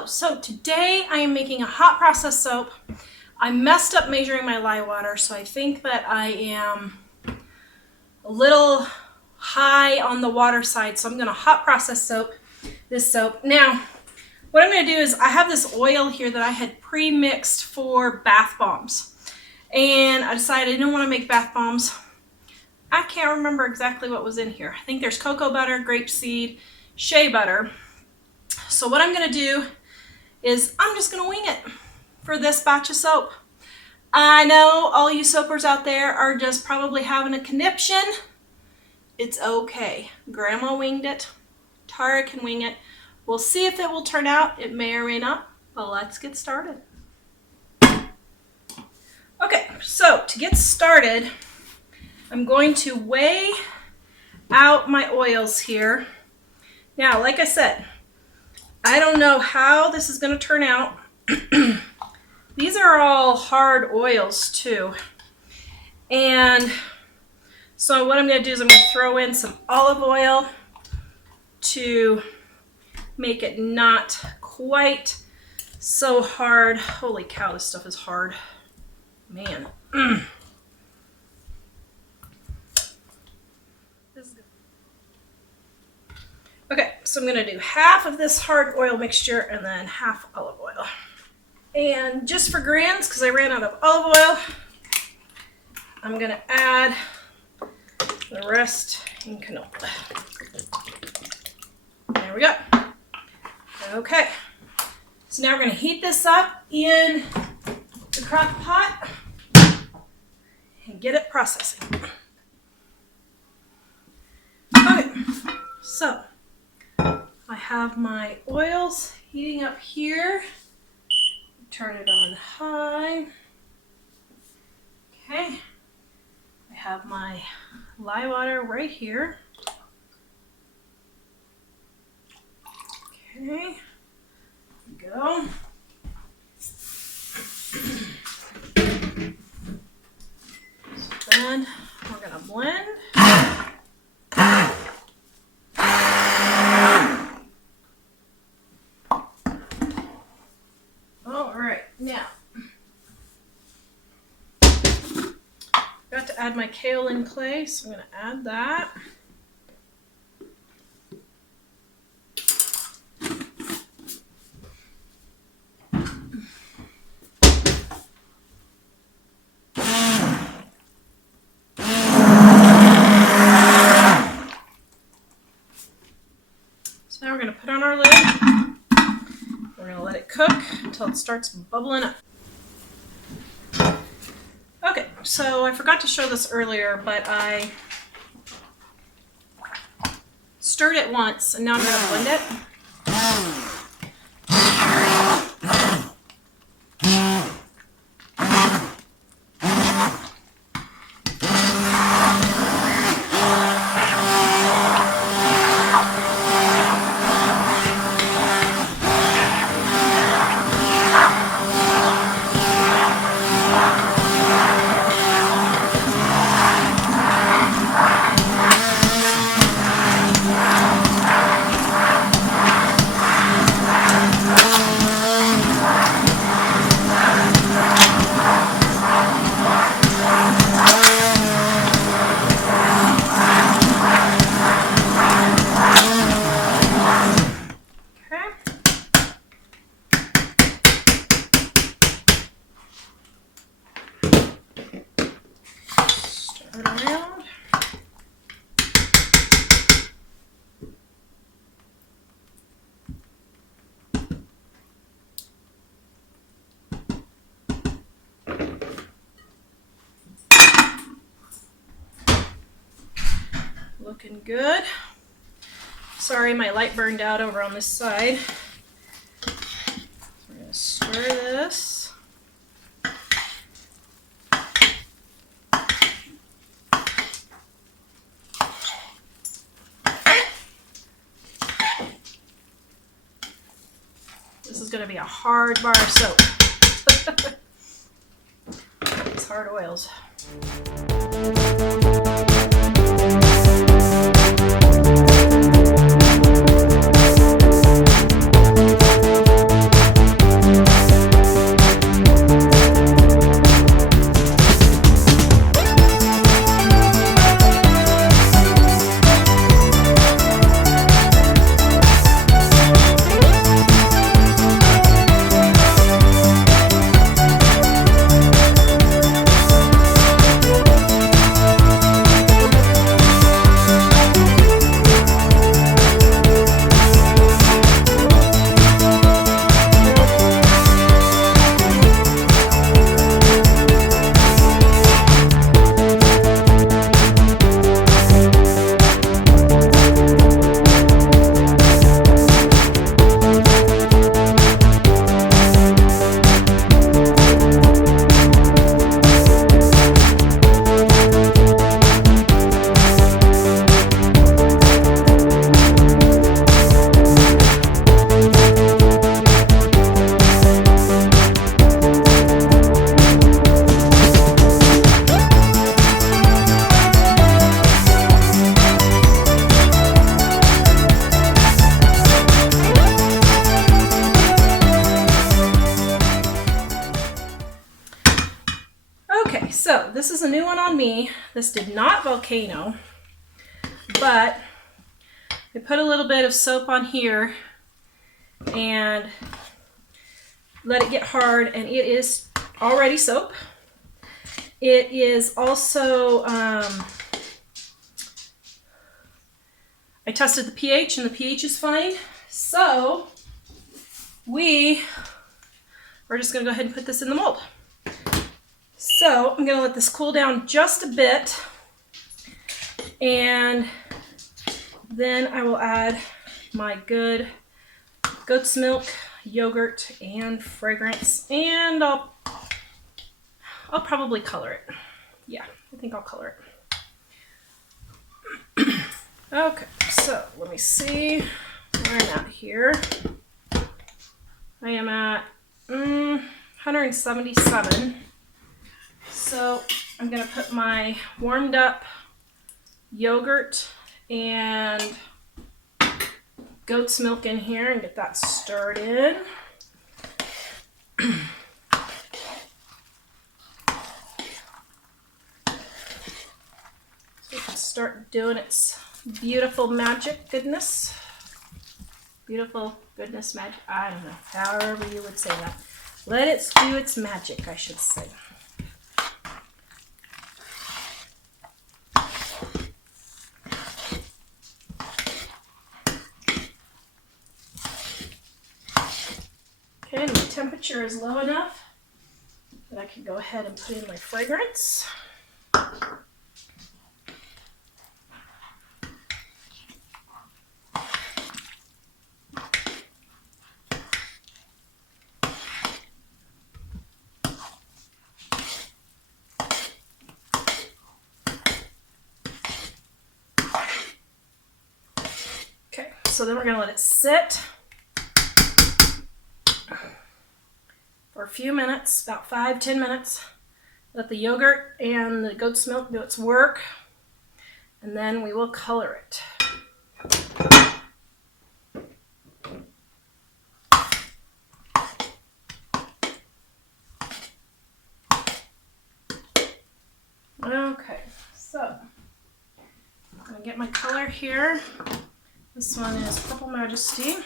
Hello, so today I am making a hot process soap. I messed up measuring my lye water, so I think that I am a little high on the water side, so I'm going to hot process this soap. Now, what I'm going to do is I have this oil here that I had pre-mixed for bath bombs, and I decided I didn't want to make bath bombs. I can't remember exactly what was in here. I think there's cocoa butter, grapeseed, shea butter. So what I'm going to do is I'm just going to wing it for this batch of soap. I know all you soapers out there are just probably having a conniption. It's okay. Grandma winged it. Tara can wing it. We'll see if it will turn out. It may or may not, but let's get started. Okay, so to get started, I'm going to weigh out my oils here. Now, like I said, I don't know how this is going to turn out. These are all hard oils too. And so what I'm going to do is I'm going to throw in some olive oil to make it not quite so hard. Holy cow, this stuff is hard. Man. Okay, so I'm going to do half of this hard oil mixture and then half olive oil. And just for grams, because I ran out of olive oil, I'm going to add the rest in canola. There we go. Okay, so now we're going to heat this up in the crock pot and get it processing. Okay, so I have my oils heating up here. Turn it on high. Okay. I have my lye water right here. Okay. There we go. So then we're going to blend. Now, got to add my kaolin clay, so I'm going to add that. So now we're going to put on our lid. We're going to let it cook until it starts bubbling up. Okay, so I forgot to show this earlier, but I stirred it once, and now I'm going to blend it. Around. Looking good. Sorry, my light burned out over on this side. So we're going to stir this. This is going to be a hard bar of soap. These hard oils. this is a new one on me. This did not volcano, but I put a little bit of soap on here and let it get hard, and it is already soap. It is also, I tested the pH and the pH is fine. So we're just gonna go ahead and put this in the mold. So I'm gonna let this cool down just a bit, and then I will add my good goat's milk, yogurt, and fragrance, and I'll probably color it. Yeah, I think I'll color it. Okay, so let me see where I'm at here. I am at 177. So I'm gonna put my warmed up yogurt and goat's milk in here and get that started. So it can start doing its beautiful magic goodness. Beautiful goodness magic. I don't know, however you would say that. Let it do its magic, I should say. Okay, and my temperature is low enough that I can go ahead and put in my fragrance. Okay, so then we're going to let it sit for a few minutes, about 5-10 minutes. Let the yogurt and the goat's milk do its work, and then we will color it. Okay, so I'm going to get my color here. This one is Purple Majesty.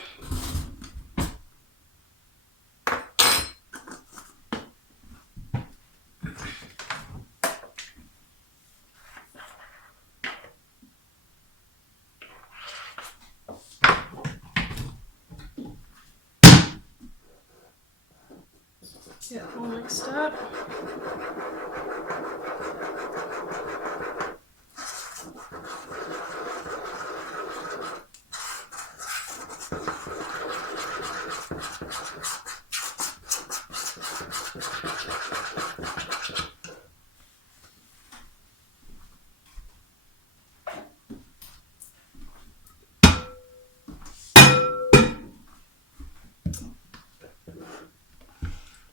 Get it all mixed up.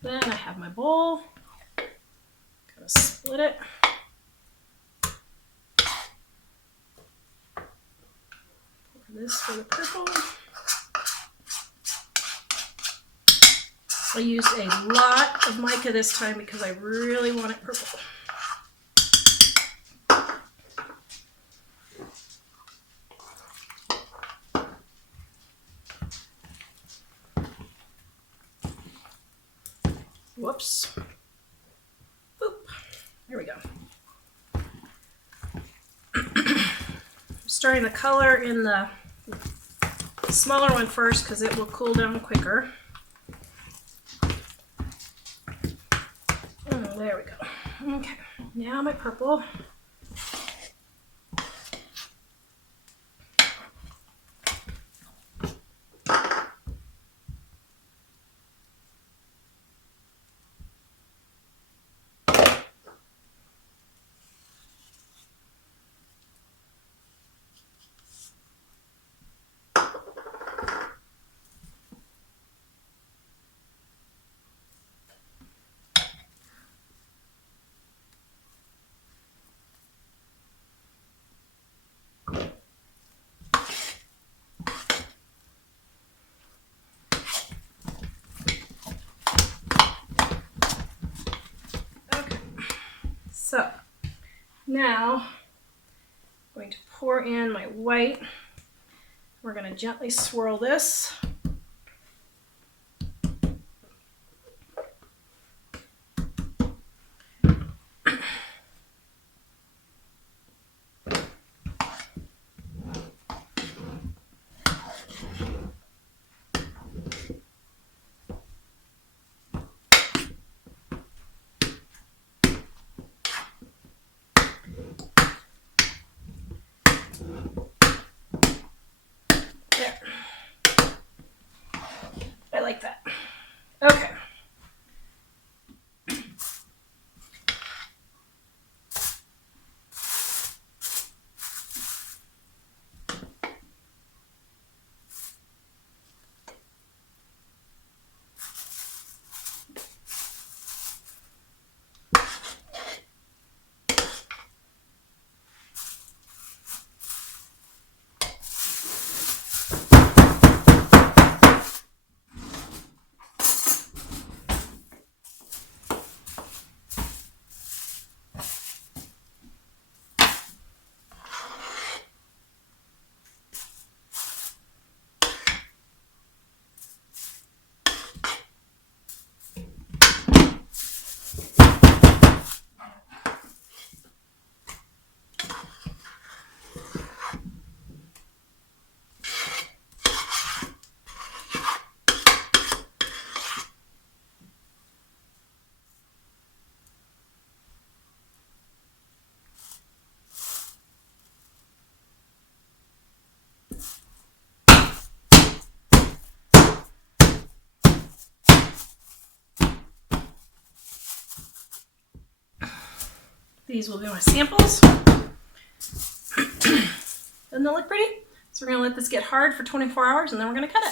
Then I have my bowl. Gonna split it. Pour this for the purple. I used a lot of mica this time because I really want it purple. Whoops. Boop. There we go. I'm starting the color in the smaller one first because it will cool down quicker. Oh, there we go. Okay, now my purple. now I'm going to pour in my white. We're going to gently swirl this. There. I like that. Okay. These will be my samples. Doesn't that look pretty? So we're going to let this get hard for 24 hours and then we're going to cut it.